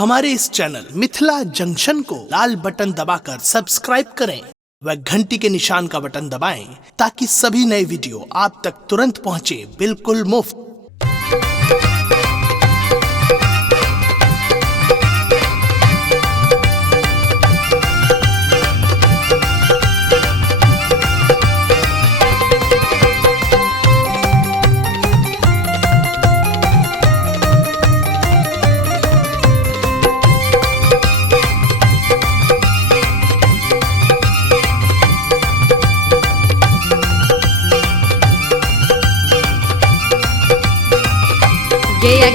हमारे इस channel Mithila junction को लाल button दबाकर सब्सक्राइब करें व घंटी के निशान का बटन दबाएं ताकि सभी नए वीडियो आप तक तुरंत पहुंचे बिल्कुल मुफ्त।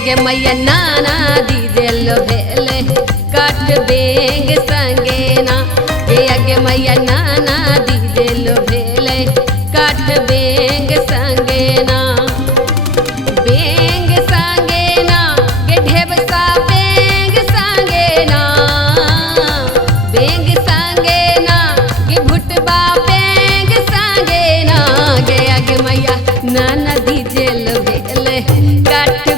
गे मैया नाना दीदेलो भेले काट बेंग संगेना गे मैया नाना दीदेलो भेले काट बेंग संगेना गे ढेबसा बेंग संगेना गे भुटबा बेंग संगेना गे मैया नाना दीदेलो भेले काट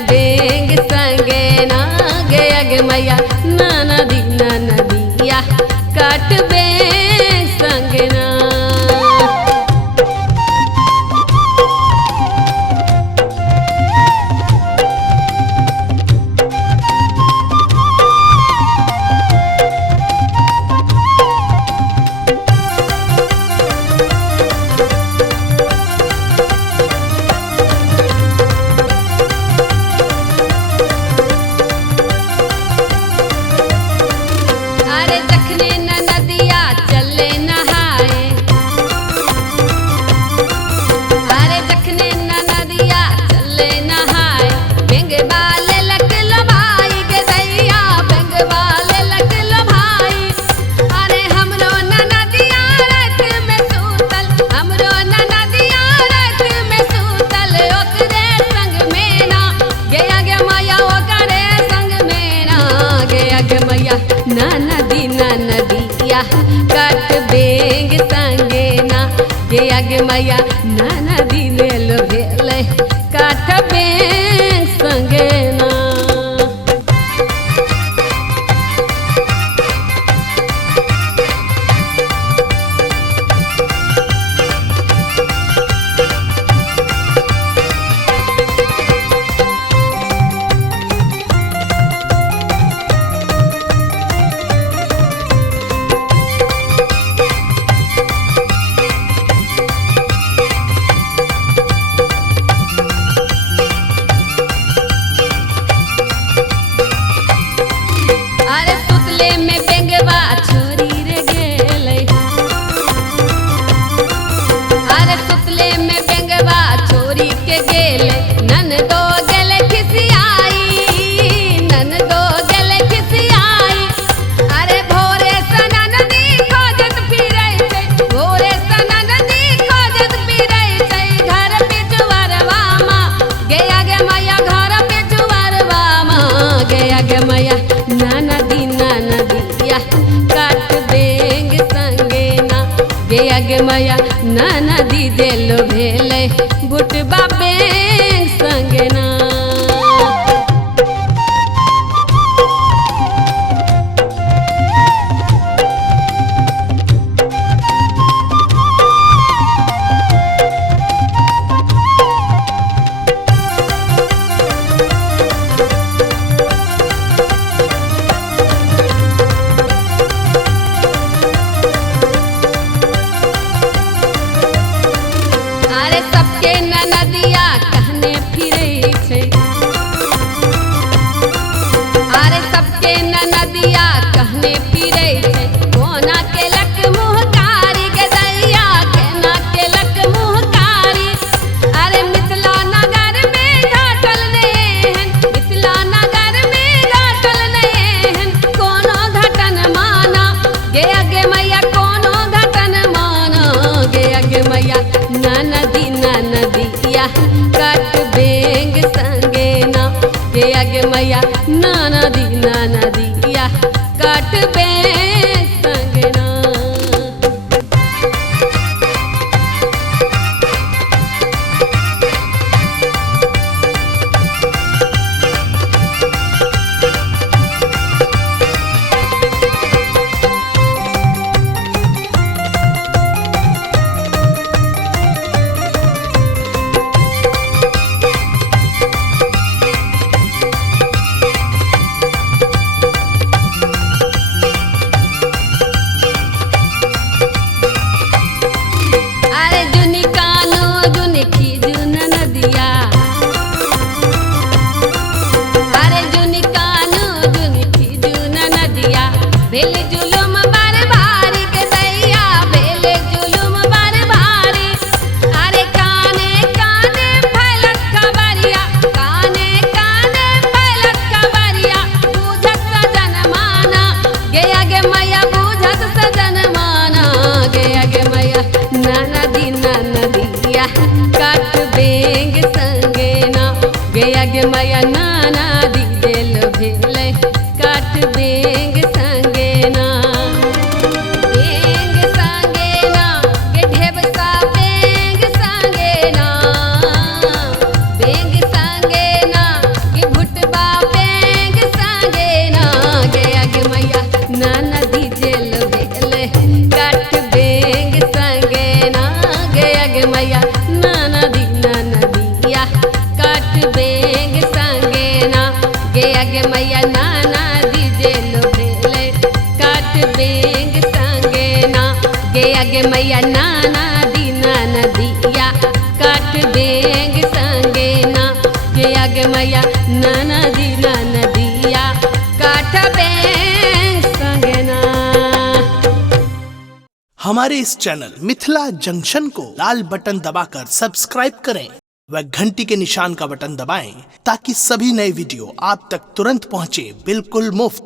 मैया नाना दिया काट बेंग संगना। नाना दिया काट बेंग संगेना गे मैया नाना दिलेलो भेले काट बेंग संगेना। गे मैया नाना दीदेलो भेले भुटबा बेंग संगना। सबके ननदिया कहने फिरे छे अरे सबके ननदिया कहने फिरे छे कोना के लक मुहकारी के दैया केना के लक मुहकारी अरे मिथिला नगर में घाटल नेहन मिथिला नगर में घाटल नेहन कोनो घटन माना गे मैया कोनो घटन माना गे मैया नाना दिया काट बेंग संगेना गे मैया नाना दी बेले जुलुम बार भारी के दैया बेले जुलुम बार भारी अरे काने काने फैलत खबरिया काने काने फैलत खबरिया बुझत सजन माना गया गे मैया बुझत सजन माना गया गे मैया नदिया काट बेंग संगे ना गया गे मैया नाना दी दिल भेले काट बेंग संगे ना बेंग संगे ना गे ढेबसा बेंग संगे ना बेंग संगे ना गे भुटबा बेंग संगे ना गया गे मैया नाना दी दिल भेले काट बेंग संगे ना गया गे मैया नाना दिया काट बेंग संगे ना गया गे मैया नाना दी जेल भेले काट बेंग संगे ना गया गे मैया नाना दिया काट बेंग संगे ना गया गे मैया नाना दिया काट बेंग संगे ना। हमारे इस चैनल मिथिला जंक्शन को लाल बटन दबाकर सब्सक्राइब करें व घंटी के निशान का बटन दबाएं ताकि सभी नए वीडियो आप तक तुरंत पहुंचे बिल्कुल मुफ्त।